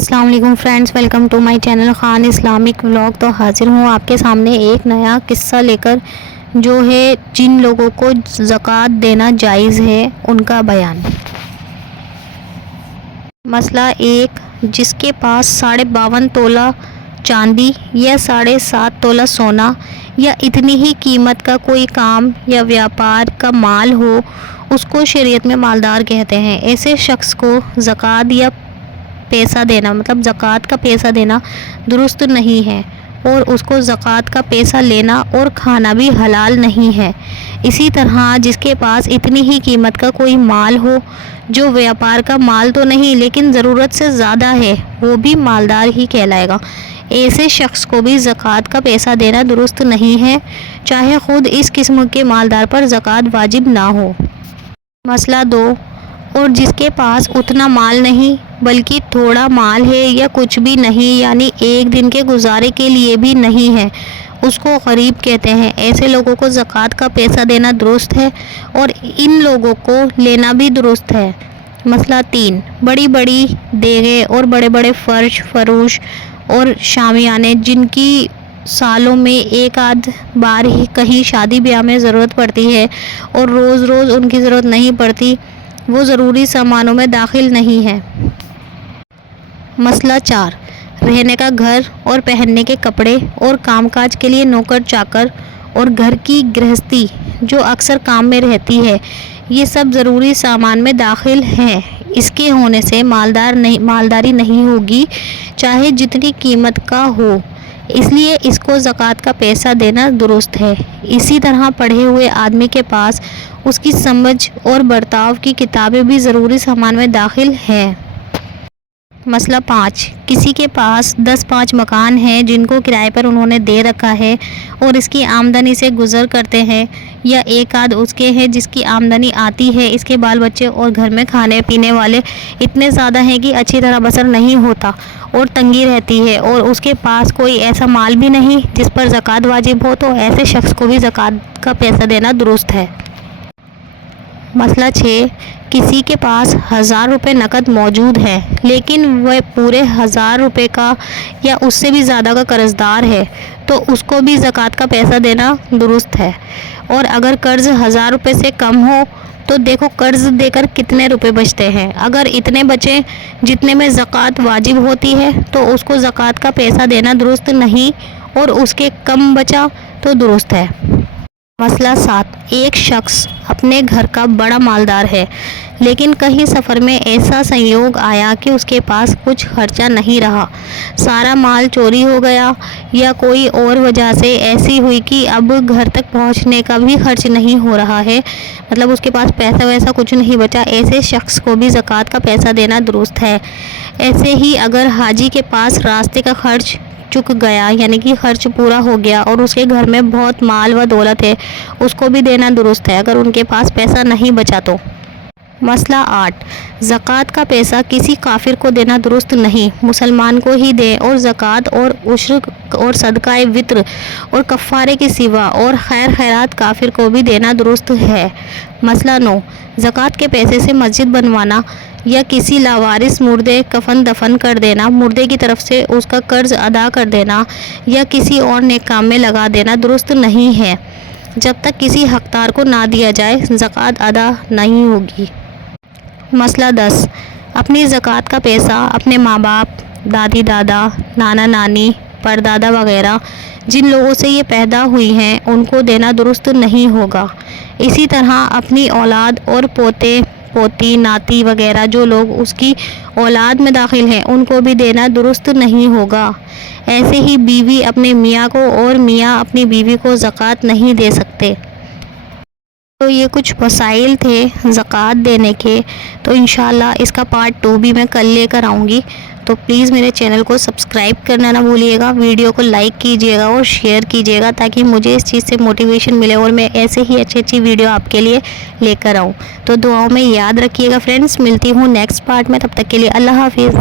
السلام علیکم friends, welcome to my channel Khan Islamic vlog. تو حاضر ہوں آپ کے سامنے ایک نیا قصہ لے کر، جو ہے جن لوگوں کو زکوٰۃ دینا جائز ہے ان کا بیان۔ مسئلہ 1، جس کے پاس 52.5 تولہ چاندی یا 7.5 تولہ سونا یا اتنی ہی قیمت کا کوئی کام یا ویاپار کا مال ہو، اس کو شریعت میں مالدار کہتے ہیں۔ ایسے شخص کو زکوٰۃ یا پیسہ دینا زکوٰۃ کا پیسہ دینا درست نہیں ہے، اور اس کو زکوٰۃ کا پیسہ لینا اور کھانا بھی حلال نہیں ہے۔ اسی طرح جس کے پاس اتنی ہی قیمت کا کوئی مال ہو، جو ویاپار کا مال تو نہیں لیکن ضرورت سے زیادہ ہے، وہ بھی مالدار ہی کہلائے گا۔ ایسے شخص کو بھی زکوٰۃ کا پیسہ دینا درست نہیں ہے، چاہے خود اس قسم کے مالدار پر زکوٰۃ واجب نہ ہو۔ مسئلہ 2، اور جس کے پاس اتنا مال نہیں بلکہ تھوڑا مال ہے یا کچھ بھی نہیں، یعنی ایک دن کے گزارے کے لیے بھی نہیں ہے، اس کو غریب کہتے ہیں۔ ایسے لوگوں کو زکوٰۃ کا پیسہ دینا درست ہے، اور ان لوگوں کو لینا بھی درست ہے۔ مسئلہ 3، بڑی بڑی دیگیں اور بڑے بڑے فرش فروش اور شامیانے، جن کی سالوں میں ایک آدھ بار ہی کہیں شادی بیاہ میں ضرورت پڑتی ہے اور روز روز ان کی ضرورت نہیں پڑتی، وہ ضروری سامانوں میں داخل نہیں ہے۔ مسئلہ 4، رہنے کا گھر اور پہننے کے کپڑے اور کام کاج کے لیے نوکر چاکر اور گھر کی گرہستی جو اکثر کام میں رہتی ہے، یہ سب ضروری سامان میں داخل ہیں۔ اس کے ہونے سے مالداری نہیں ہوگی، چاہے جتنی قیمت کا ہو، اس لیے اس کو زکوٰۃ کا پیسہ دینا درست ہے۔ اسی طرح پڑھے ہوئے آدمی کے پاس اس کی سمجھ اور برتاؤ کی کتابیں بھی ضروری سامان میں داخل ہیں۔ مسئلہ 5، کسی کے پاس 10-5 مکان ہیں جن کو کرائے پر انہوں نے دے رکھا ہے اور اس کی آمدنی سے گزر کرتے ہیں، یا ایک آدھ اس کے ہیں جس کی آمدنی آتی ہے، اس کے بال بچے اور گھر میں کھانے پینے والے اتنے زیادہ ہیں کہ اچھی طرح بسر نہیں ہوتا اور تنگی رہتی ہے، اور اس کے پاس کوئی ایسا مال بھی نہیں جس پر زکوٰۃ واجب ہو، تو ایسے شخص کو بھی زکوٰۃ کا پیسہ دینا درست ہے۔ مسئلہ 6، کسی کے پاس 1000 روپے نقد موجود ہیں لیکن وہ پورے 1000 روپے کا یا اس سے بھی زیادہ کا قرض دار ہے، تو اس کو بھی زکوٰۃ کا پیسہ دینا درست ہے۔ اور اگر قرض 1000 روپے سے کم ہو تو دیکھو قرض دے کر کتنے روپے بچتے ہیں، اگر اتنے بچے جتنے میں زکوٰۃ واجب ہوتی ہے تو اس کو زکوٰۃ کا پیسہ دینا درست نہیں، اور اس کے کم بچا تو درست ہے۔ مسئلہ 7، ایک شخص اپنے گھر کا بڑا مالدار ہے لیکن کہیں سفر میں ایسا سنیوگ آیا کہ اس کے پاس کچھ خرچہ نہیں رہا، سارا مال چوری ہو گیا یا کوئی اور وجہ سے ایسی ہوئی کہ اب گھر تک پہنچنے کا بھی خرچ نہیں ہو رہا ہے، اس کے پاس پیسہ ویسا کچھ نہیں بچا، ایسے شخص کو بھی زکوٰۃ کا پیسہ دینا درست ہے۔ ایسے ہی اگر حاجی کے پاس راستے کا خرچ چک گیا، یعنی کہ خرچ پورا ہو گیا اور اس کے گھر میں بہت مال و دولت ہے، اس کو بھی دینا درست ہے اگر ان کے پاس پیسہ نہیں بچا تو۔ مسئلہ 8، زکوٰۃ کا پیسہ کسی کافر کو دینا درست نہیں، مسلمان کو ہی دے، اور زکوٰۃ اور عشر اور صدقہ وطر اور کفارے کے سوا اور خیرات کافر کو بھی دینا درست ہے۔ مسئلہ 9، زکوٰۃ کے پیسے سے مسجد بنوانا یا کسی لاوارث مردے کفن دفن کر دینا، مردے کی طرف سے اس کا قرض ادا کر دینا یا کسی اور نیک کام میں لگا دینا درست نہیں ہے۔ جب تک کسی حقدار کو نہ دیا جائے زکوٰۃ ادا نہیں ہوگی۔ مسئلہ 10، اپنی زکوٰۃ کا پیسہ اپنے ماں باپ، دادی دادا، نانا نانی، پردادا وغیرہ جن لوگوں سے یہ پیدا ہوئی ہیں ان کو دینا درست نہیں ہوگا۔ اسی طرح اپنی اولاد اور پوتے پوتی ناتی وغیرہ جو لوگ اس کی اولاد میں داخل ہیں ان کو بھی دینا درست نہیں ہوگا۔ ایسے ہی بیوی اپنے میاں کو اور میاں اپنی بیوی کو زکوٰۃ نہیں دے سکتے۔ تو یہ کچھ مسائل تھے زکوٰۃ دینے کے، تو انشاءاللہ اس کا پارٹ 2 بھی میں کل لے کر آؤں گی، تو پلیز میرے چینل کو سبسکرائب کرنا نہ بھولیے گا، ویڈیو کو لائک کیجیے گا اور شیئر کیجیے گا تاکہ مجھے اس چیز سے موٹیویشن ملے اور میں ایسے ہی اچھی ویڈیو آپ کے لیے لے کر آؤں۔ تو دعاؤں میں یاد رکھیے گا فرینڈز، ملتی ہوں نیکسٹ پارٹ میں، تب تک کے لیے اللہ حافظ۔